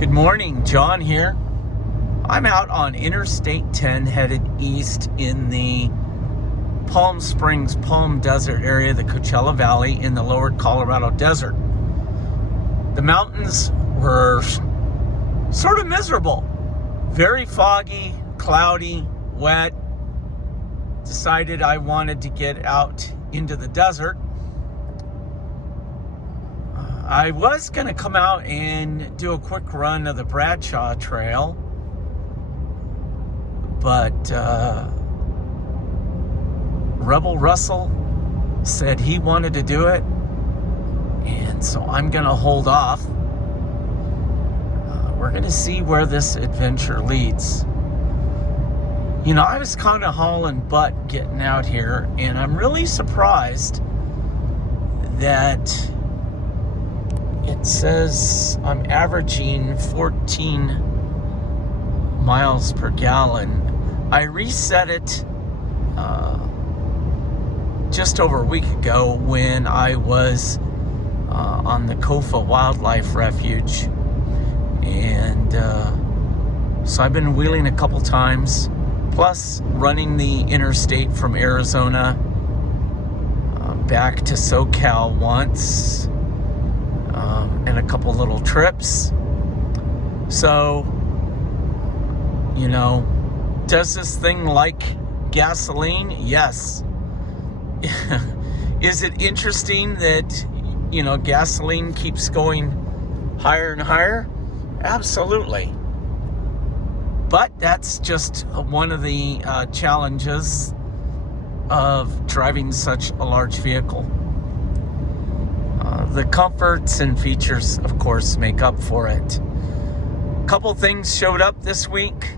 Good morning, John here. I'm out on Interstate 10 headed east in the Palm Springs, Palm Desert area, the Coachella Valley in the lower Colorado Desert. The mountains were sort of miserable. Very foggy, cloudy, wet. Decided I wanted to get out into the desert. I was going to come out and do a quick run of the Bradshaw Trail, but Rebel Russell said he wanted to do it, and so I'm going to hold off. We're going to see where this adventure leads. You know, I was kind of hauling butt getting out here, and I'm really surprised that it says I'm averaging 14 miles per gallon. I reset it just over a week ago when I was on the Kofa Wildlife Refuge. And so I've been wheeling a couple times, plus running the interstate from Arizona back to SoCal once. And a couple little trips. So, you know, does this thing like gasoline? Yes. Is it interesting that, you know, gasoline keeps going higher and higher? Absolutely. But that's just one of the challenges of driving such a large vehicle. The comforts and features, of course, make up for it. A couple things showed up this week.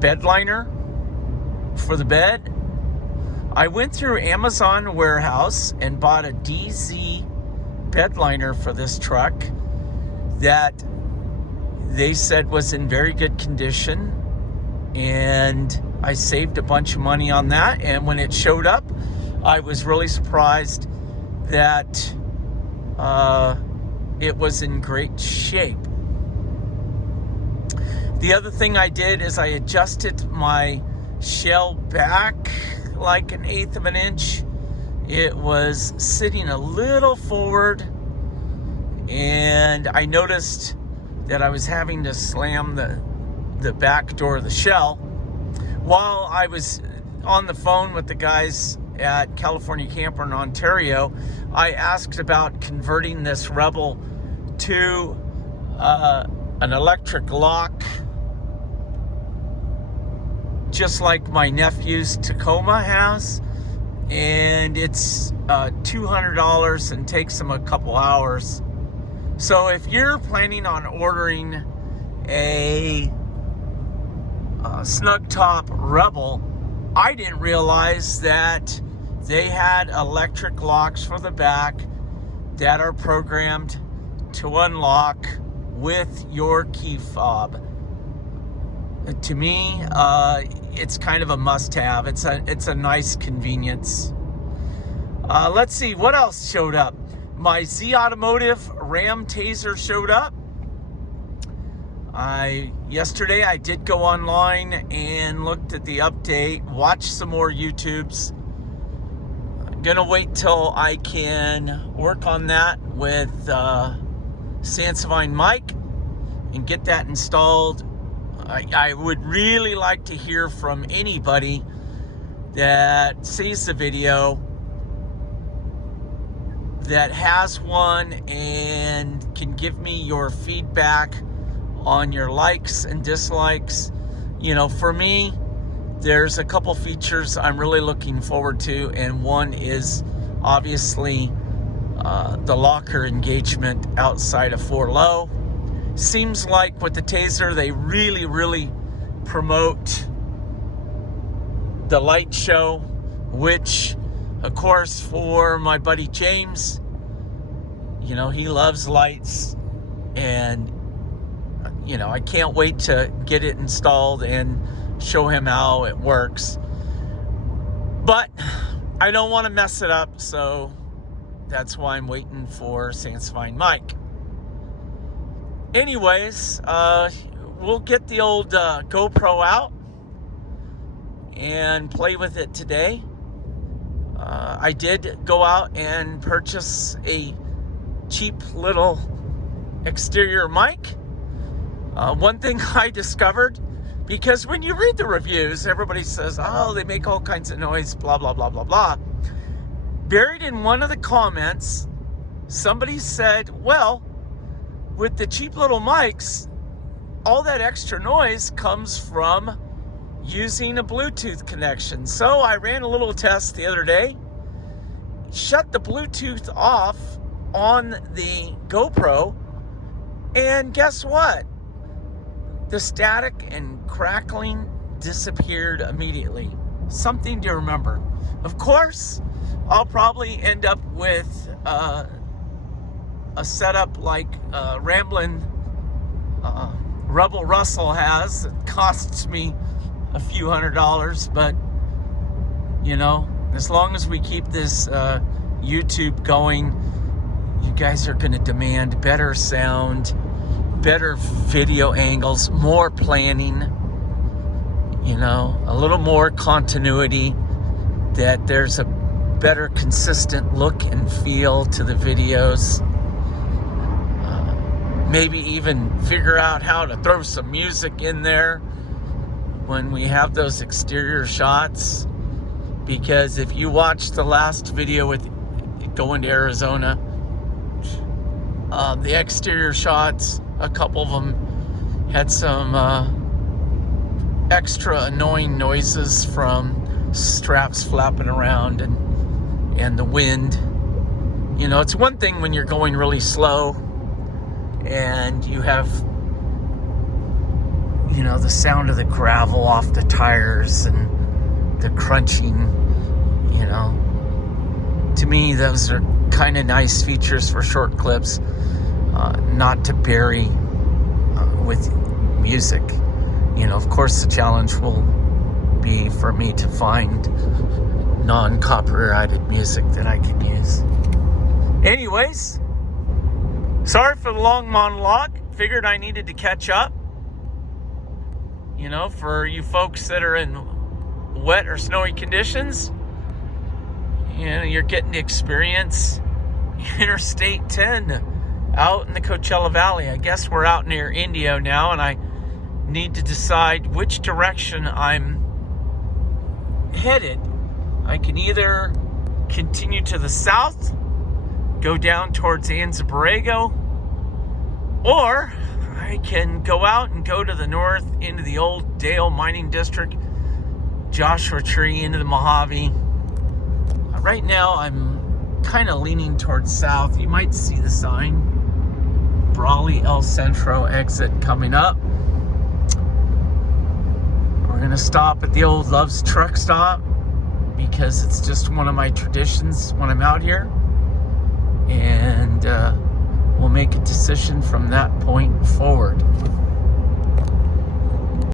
Bed liner for the bed. I went through Amazon warehouse and bought a DZ bed liner for this truck that they said was in very good condition. And I saved a bunch of money on that. And when it showed up, I was really surprised that it was in great shape. The other thing I did is I adjusted my shell back like 1/8 of an inch. It was sitting a little forward, and I noticed that I was having to slam the back door of the shell. While I was on the phone with the guys at California Camper in Ontario, I asked about converting this Rebel to an electric lock, just like my nephew's Tacoma has, and it's $200 and takes them a couple hours. So if you're planning on ordering a snug top Rebel, I didn't realize that they had electric locks for the back that are programmed to unlock with your key fob. To me, it's kind of a must-have. It's a nice convenience. Let's see what else showed up. My Z Automotive Ram Taser showed up. Yesterday I did go online and looked at the update, watched some more YouTubes. I'm gonna wait till I can work on that with Sansevine mic and get that installed. I would really like to hear from anybody that sees the video that has one and can give me your feedback on your likes and dislikes. You know, for me, there's a couple features I'm really looking forward to, and one is obviously the locker engagement outside of 4 low. Seems like with the Taser, they really promote the light show, which, of course, for my buddy James, you know, he loves lights, and you know, I can't wait to get it installed and show him how it works. But I don't want to mess it up, so that's why I'm waiting for Sansevine mic. Anyways, we'll get the old GoPro out and play with it today. I did go out and purchase a cheap little exterior mic. One thing I discovered, because when you read the reviews, everybody says, oh, they make all kinds of noise, blah, blah, blah, blah, blah. Buried in one of the comments, somebody said, well, with the cheap little mics, all that extra noise comes from using a Bluetooth connection. So I ran a little test the other day, shut the Bluetooth off on the GoPro, and guess what? The static and crackling disappeared immediately. Something to remember. Of course, I'll probably end up with a setup like Ramblin' Rebel Russell has. It costs me a few $100s, but you know, as long as we keep this YouTube going, you guys are going to demand better sound, better video angles, more planning, you know, a little more continuity, that there's a better consistent look and feel to the videos. Maybe even figure out how to throw some music in there when we have those exterior shots. Because if you watch the last video with going to Arizona, the exterior shots, a couple of them had some extra annoying noises from straps flapping around and the wind. You know, it's one thing when you're going really slow and you have, you know, the sound of the gravel off the tires and the crunching, you know. To me, those are kind of nice features for short clips, not to bury with music. You know, of course, the challenge will be for me to find non-copyrighted music that I can use. Anyways, sorry for the long monologue. Figured I needed to catch up. You know, for you folks that are in wet or snowy conditions, you know, you're getting to experience Interstate 10 out in the Coachella Valley. I guess we're out near Indio now, and I need to decide which direction I'm headed. I can either continue to the south, go down towards Anza Borrego, or I can go out and go to the north into the old Dale Mining District, Joshua Tree, into the Mojave. Right now I'm kind of leaning towards south. You might see the sign, Brawley El Centro exit coming up. We're gonna stop at the old Love's truck stop because it's just one of my traditions when I'm out here, and we'll make a decision from that point forward.